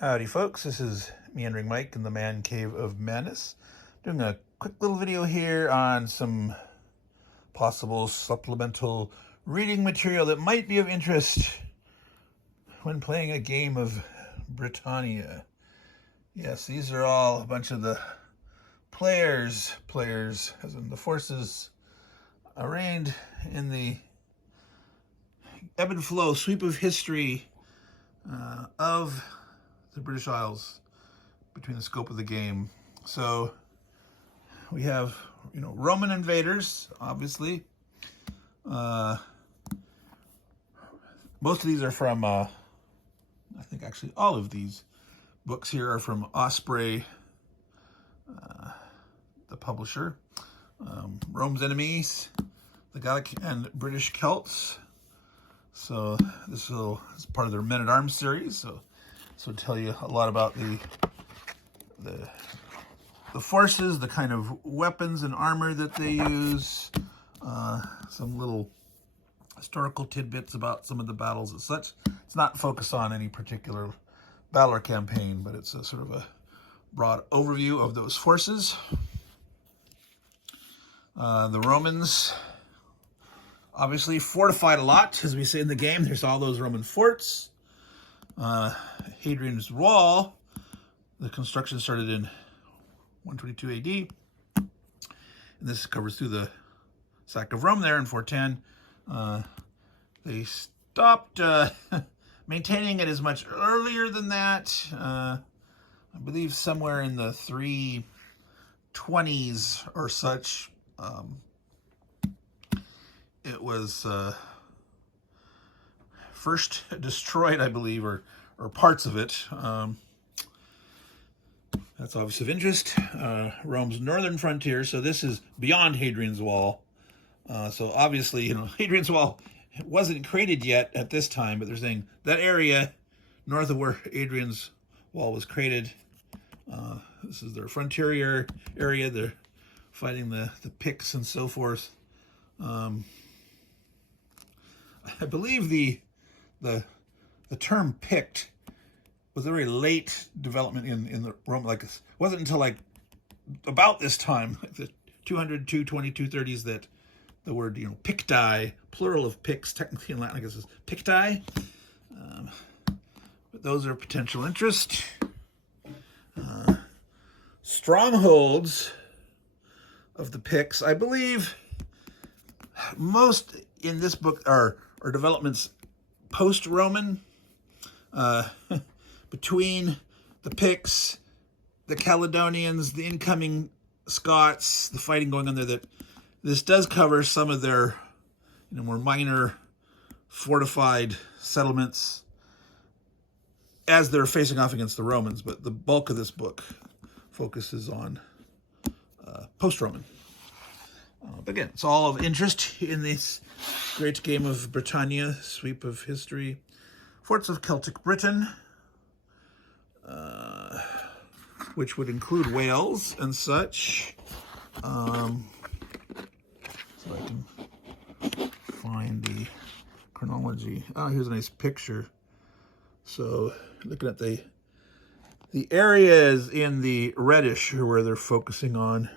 Howdy folks, this is Meandering Mike in the Man Cave of Madness, doing a quick little video here on some possible supplemental reading material that might be of interest when playing a game of Britannia. Yes, these are all a bunch of the players as in the forces arraigned in the ebb and flow sweep of history of the British Isles between the scope of the game. So we have, Roman invaders, obviously. Most of these are from, I think actually all of these books here are from Osprey, the publisher. Rome's enemies, the Gallic and British Celts. So this is part of their Men-at-Arms series. So tell you a lot about the forces, the kind of weapons and armor that they use, some little historical tidbits about some of the battles and such. It's not focused on any particular battle or campaign, but it's a sort of a broad overview of those forces. The Romans obviously fortified a lot, as we say in the game. There's all those Roman forts. Hadrian's Wall, the construction started in 122 AD, and this covers through the sack of Rome there in 410. They stopped maintaining it as much earlier than that. I believe somewhere in the 320s or such. It was first destroyed, I believe, or parts of it. That's obviously of interest. Rome's northern frontier, so this is beyond Hadrian's Wall. So obviously, Hadrian's Wall wasn't created yet at this time, but they're saying that area north of where Hadrian's Wall was created, this is their frontier area. They're fighting the Picts and so forth. I believe the term Pict was a very late development in the Rome. Like, it wasn't until like about this time, like the 200, 230s, that the word Picti, plural of Picts, technically in Latin, I guess is Picti. But those are potential interest. Strongholds of the Picts, I believe most in this book are developments post-Roman, between the Picts, the Caledonians, the incoming Scots, the fighting going on there. That this does cover some of their more minor fortified settlements as they're facing off against the Romans, but the bulk of this book focuses on post-Roman. But again, it's all of interest in this great game of Britannia, sweep of history. Forts of Celtic Britain, which would include Wales and such. So I can find the chronology. Oh, here's a nice picture. So looking at the areas in the reddish are where they're focusing on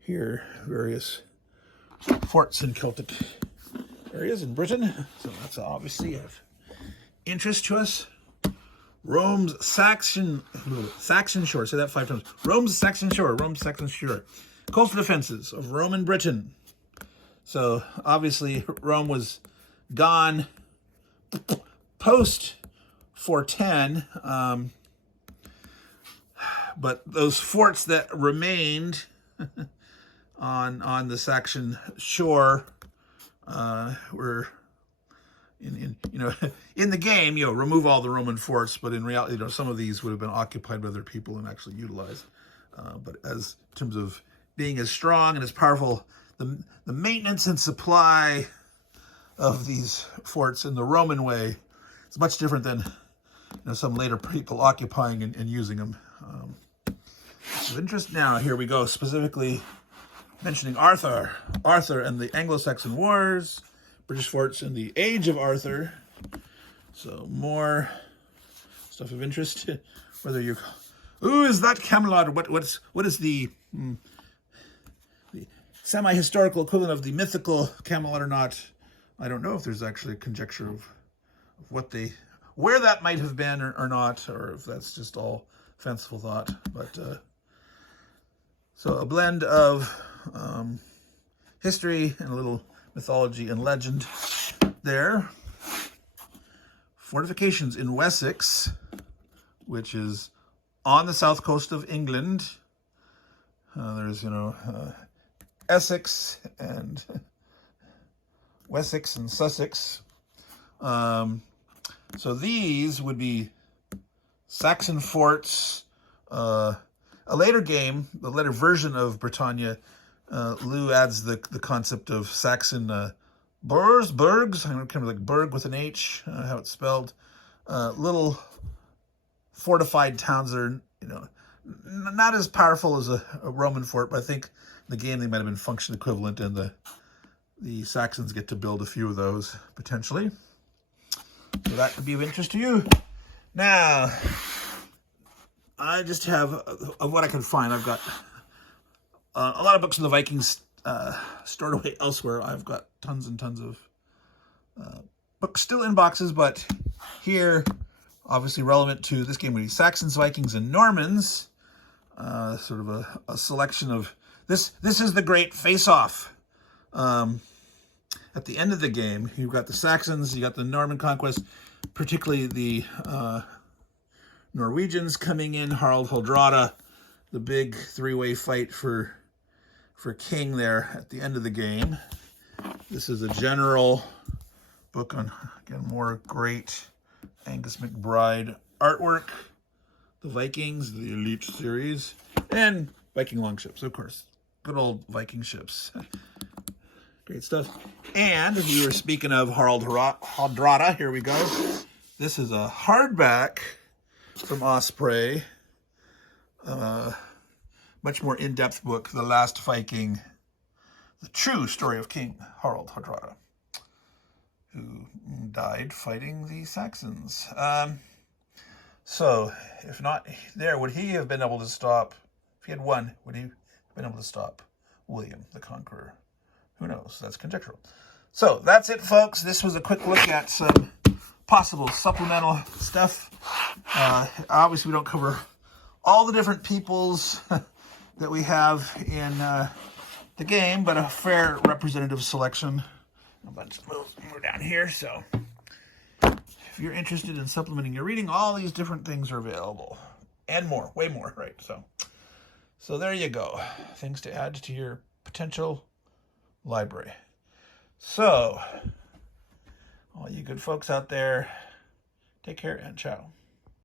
here, various forts in Celtic areas in Britain. So that's obviously of interest to us. Rome's Saxon shore. Say that 5 times. Rome's Saxon shore. Coastal defenses of Roman Britain. So obviously Rome was gone post 410, but those forts that remained on the Saxon shore were in the game, remove all the Roman forts, but in reality, some of these would have been occupied by other people and actually utilized. But as in terms of being as strong and as powerful, the maintenance and supply of these forts in the Roman way is much different than some later people occupying and using them. Of interest now, here we go, specifically mentioning Arthur and the Anglo-Saxon Wars, British forts in the Age of Arthur. So more stuff of interest. Whether you're, ooh, is that Camelot? Or what is the semi-historical equivalent of the mythical Camelot or not? I don't know if there's actually a conjecture of where that might have been or not, or if that's just all fanciful thought. But so a blend of history and a little mythology and legend there. Fortifications in Wessex, which is on the south coast of England. There's, Essex and Wessex and Sussex. So these would be Saxon forts. A later game, the later version of Britannia, Lou adds the concept of Saxon burgs. I don't remember, like burg with an H, how it's spelled. Little fortified towns that are, not as powerful as a Roman fort, but I think in the game they might have been function equivalent, and the Saxons get to build a few of those potentially. So that could be of interest to you. Now, I just have, of what I can find, I've got a lot of books of the Vikings stored away elsewhere. I've got tons and tons of books still in boxes, but here, obviously relevant to this game, would be Saxons, Vikings, and Normans. Sort of a selection of this. This is the great face-off. At the end of the game, you've got the Saxons, you got the Norman conquest, particularly the Norwegians coming in, Harald Hardrada, the big three-way fight for king there at the end of the game. This is a general book on, again, more great Angus McBride artwork. The Vikings, the Elite series, and Viking longships, of course. Good old Viking ships. Great stuff. And we were speaking of Harald Hardrada. Here we go. This is a hardback from Osprey. Much more in-depth book, The Last Viking, the true story of King Harald Hardrada, who died fighting the Saxons. So, if not there, would he have been able to stop, if he had won, would he have been able to stop William the Conqueror? Who knows? That's conjectural. So, that's it, folks. This was a quick look at some possible supplemental stuff. Obviously, we don't cover all the different peoples that we have in the game, but a fair representative selection. I'm about to move down here, so if you're interested in supplementing your reading, all these different things are available. And more, way more, right? So there you go. Things to add to your potential library. So, all you good folks out there, take care and ciao.